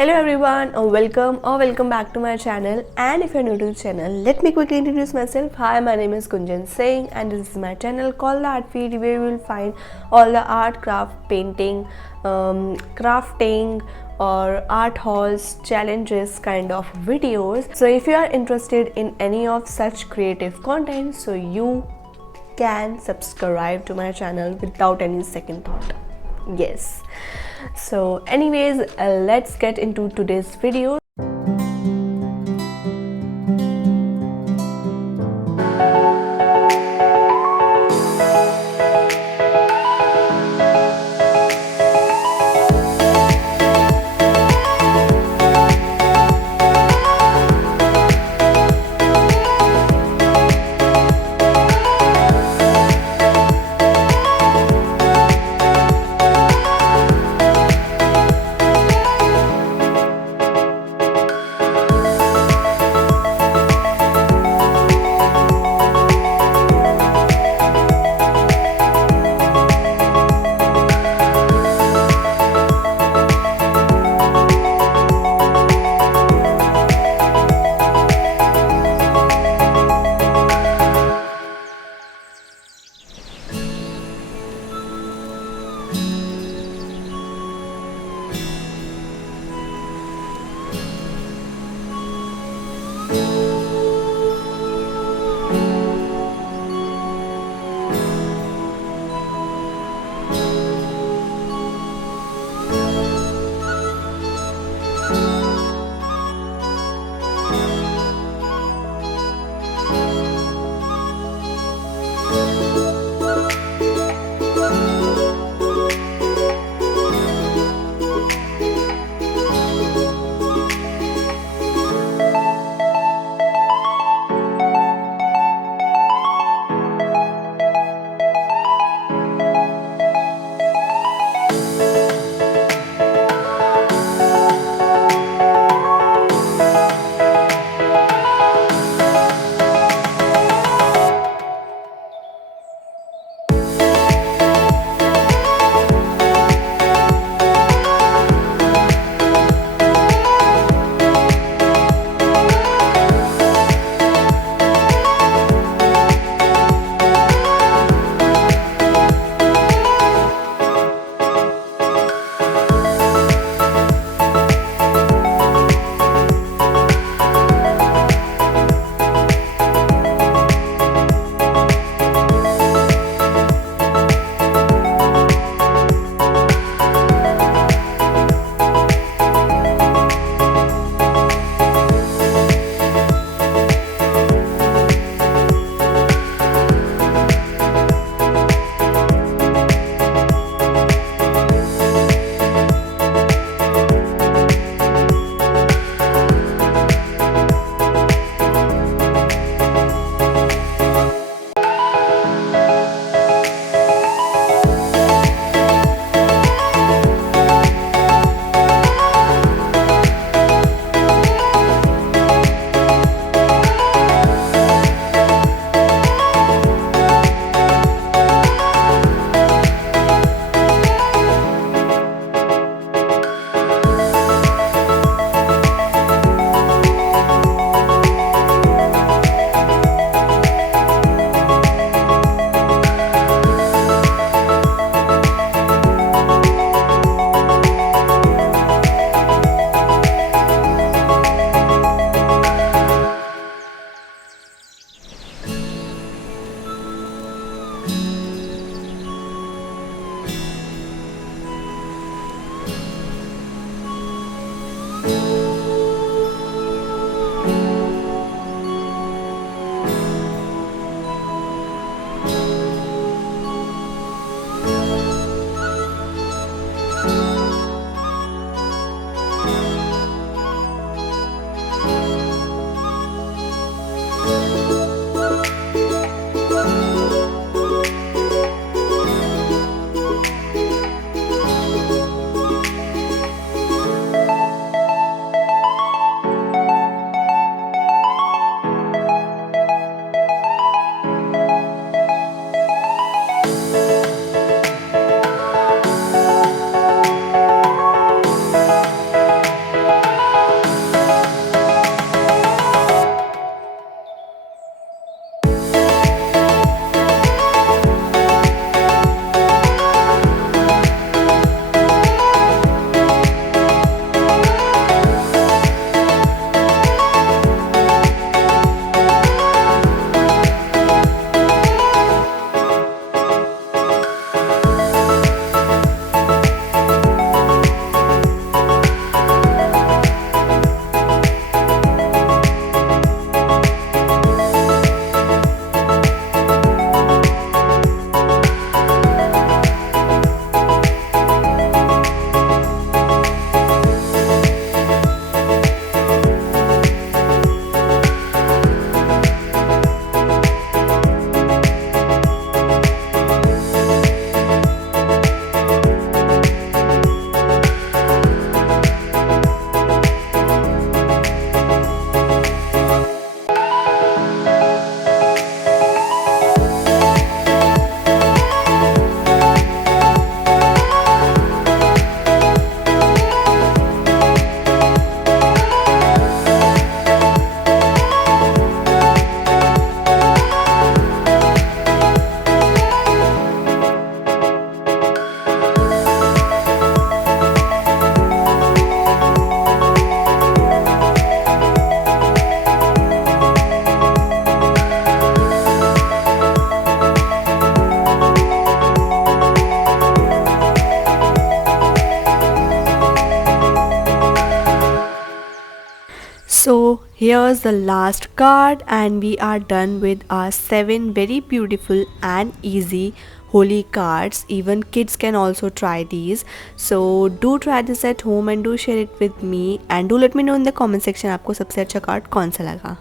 Hello everyone, welcome back to my channel. And if you're new to the channel, let me quickly introduce myself. Hi, my name is Kunjan Singh and this is my channel called The Art Feed, where you will find all the art, craft, painting, crafting or art hauls, challenges kind of videos. So if you are interested in any of such creative content, so you can subscribe to my channel without any second thought. Yes. So anyways, let's get into today's video. Here's the last card, and we are done with our 7 very beautiful and easy Holi cards. Even kids can also try these. So do try this at home and do share it with me, and do let me know in the comment section आपको सबसे अच्छा card कौन सा लगा.